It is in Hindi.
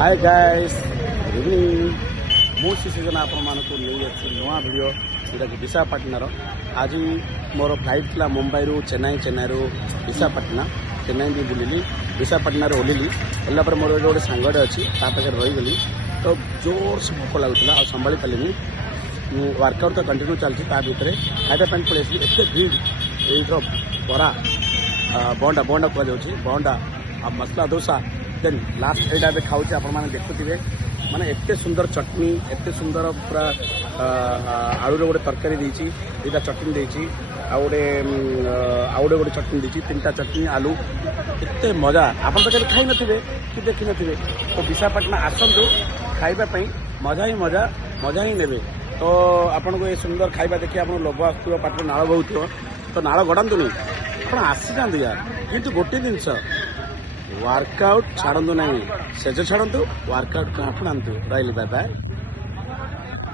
हाय गाइस गुड इवनिंग मुझे सीजन आपण मानक नुआ भिड जोटा कि विशाखापाटनार आज मोर फ्लाइट था मुंबई रु चेन्नई रू विशाखापाटना चेन्नई भी बुलिली विशाखापाटना ओह्लैली ओह्ला पर मोर गोटे सांगटे अच्छी पाखे रहीगली तो जोर से भोक लगुला और संभाली पारे वर्कआउट तो कंटिन्यू चलती भितर खाइबा पड़े एत भीड़ ये बरा बंडा बंडा कहुच्छी बंडा आ मसला डोसा देन लास्ट एटा खाऊँ आपने देखुए माने एत सुंदर चटनी एत सुंदर पूरा आलूर गोटे तरकारी देती दुटा चटनी देती आउे गोटे चटनी देती तीन चटनी आलू एत मजा आप तो कभी खाई नथिबे कि देखी नथिबे तो विशाखापाटना आसतु खाइबापी मजा ही मजा मजा ही नेबे तो आपन को ये सुंदर खाइबा देखिए आप लोभ आसो पाटे नाल बहु तो नाल गड़ातुनि आप आसी जाते यार किंतु गोटे जिनस वर्कआउट छाड़ू ना सेज छाड़ू वर्कआउट को आपणातु रही बाय बाय।